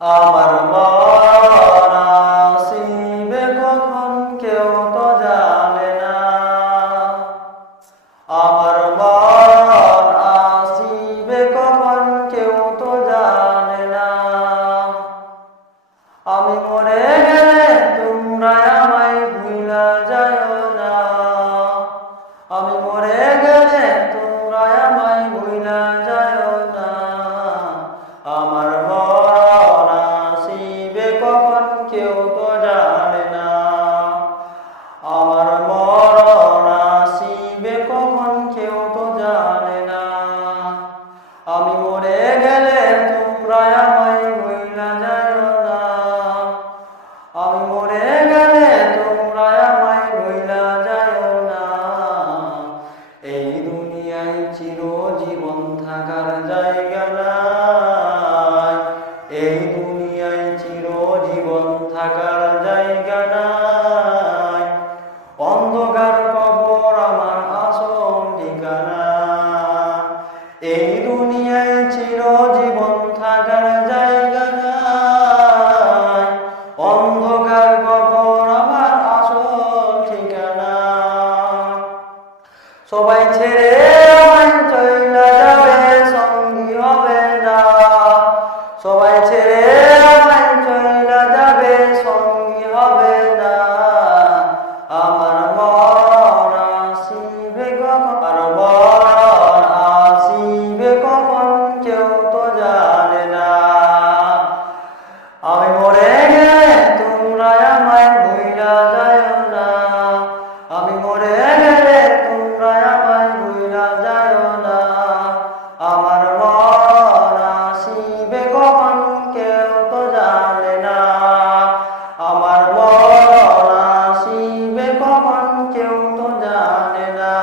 আমার মরণ আসিবে কখন কেউ তো জানে না। আমার মরণ আসিবে কখন কেউ তো জানে না। আমি মরে গেলে তোমরা আমায় ভুলা যাও না। আমি মরে গেলে তোমরা আমায় ভুলা যাও না। আমার মরণ আসিবে কখন কেউ তো জানে না। আমার মরণ আসিবে কখন কেউ তো জানে না। আমি মরে গেলে তোমরা আমায় ভুলা যাও না। আমি মরে গেলে তোমরা আমায় ভুলা যাও না। এই দুনিয়ায় চিরজীবন থাকার জায়গা নাই। এই দুনিয়ায় চিরজীবন থাকার জায়গা নাই। অন্ধকার কবর আমার আসল ঠিকানা। এই দুনিয়ায় চিরজীবন থাকার জায়গা নাই। অন্ধকার কবর আমার আসল ঠিকানা। সবাই ছেড়ে আমায় চইলা যাবে, সঙ্গী হবে না। সবাই ছেড়ে আমায় চইলা যাবে, সঙ্গী হবে না। আমার মরণ আসিবে কখন, আর মরণ আসিবে কখন কেউ তো জানে না। আমি মরে গেলে তোমরা আমায় ভুলা যাও না। আমি মরে গেলে তোমরা আমায় ভুলা যাও না। আমার মরণ আসিবে কখন কেউ তো জানে না। আমার মরণ আসিবে কখন কেউ তো জানে না।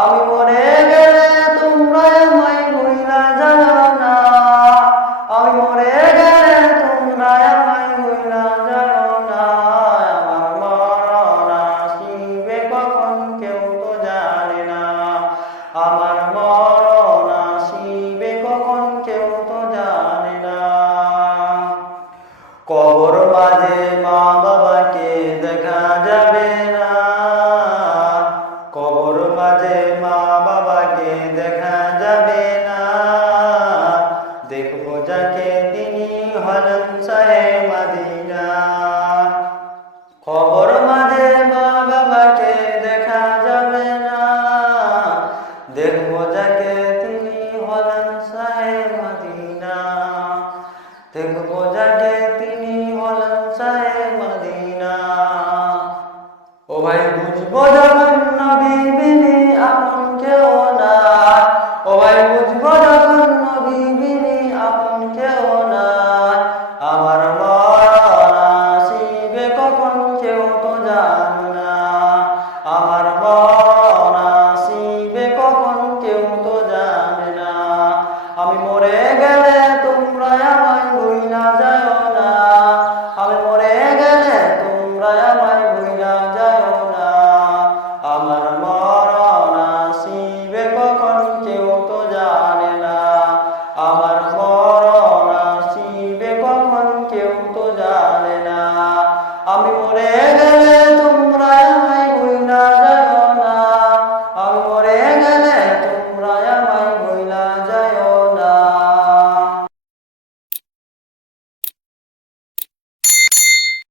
আমি মরে গেলে তোমরা আমায় ভুলা যাও না। আমি মরে গেলে তোমরা আমায় ভুলা যাও না। আমার মরণ আসিবে কখন কেউ তো জানে না। আমার মরণ আসিবে কখন কেউ তো জানে না। কবর মাঝে মা বাবাকে দেখা যাবে না। কবর মাঝে মা বাবাকে দেখা যাবে না। দেখবো যাকে তিনি হলেন শাহে মদিনা। কবর মাঝে মা বাবাকে দেখা যাবে না। দেখবো যাকে তিনি হলেন শাহে মদিনা। দেখবো যাকে